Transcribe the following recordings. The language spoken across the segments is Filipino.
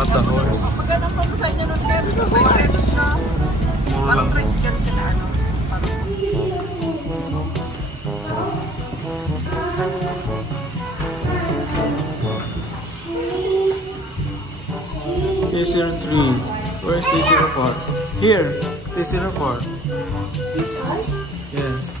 Look at the horse. Magandang pa mo sa inyo nun, Ken. 5 pesos na. Parang tricycle ka na, ano. T03. Where's T04? Here. T04. This horse? Yes.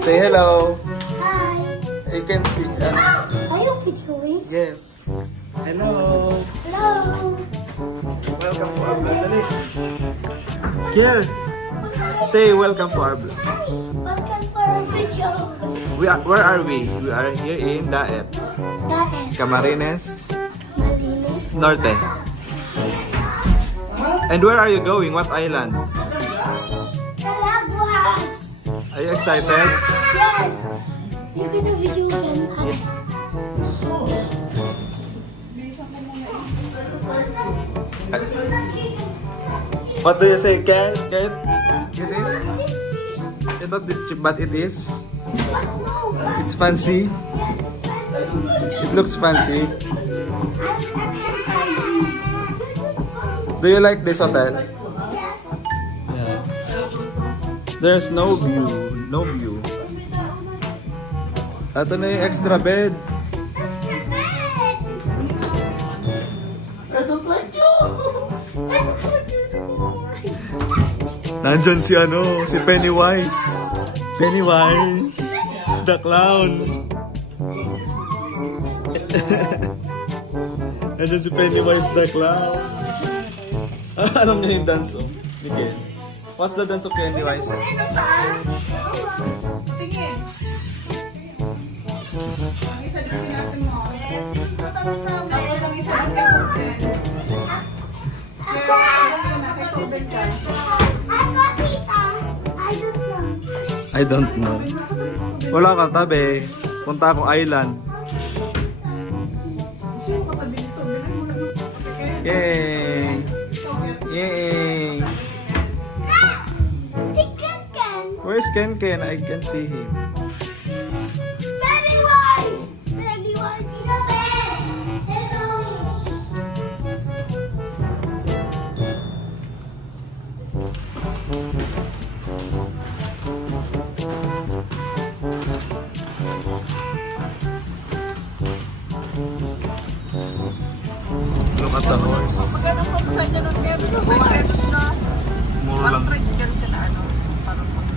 Say hello. Hi. You can see. Are you videoing? Yes. Hello. Hello. Welcome to our vlog. Dali. Here. Say welcome to our vlog. Welcome for our videos. Where are we? We are here in Daet. Daet. Camarines Malinis. Norte. And where are you going? What island? Calaguas. Are you excited? Yes. You can do video again. What do you say, Kurt? Kurt? It is? It's not this cheap, but it is. It's fancy. It looks fancy. Do you like this hotel? Yes. Yeah. There's no view. No view. Ito na yung extra bed. Extra bed. I don't like you. Nandyan si ano, si Pennywise. Pennywise. The clown. Nandyan si Pennywise the clown. Anong nga yung dance of Miguel? What's the dance of Pennywise? Tingin. Ang isa din natin mo. Yes. Tapos ang isa din natin. I don't know. Wala kang tabi. Punta akong island. Yay! Yay! Chicken can. Where's Ken Ken? I can see him. Pennywise. Pennywise in the bed. Look at the horse. Magandang pa mo sa inyo nun, Ken. 5 pesos na. Mura Parang lang. tricycle ka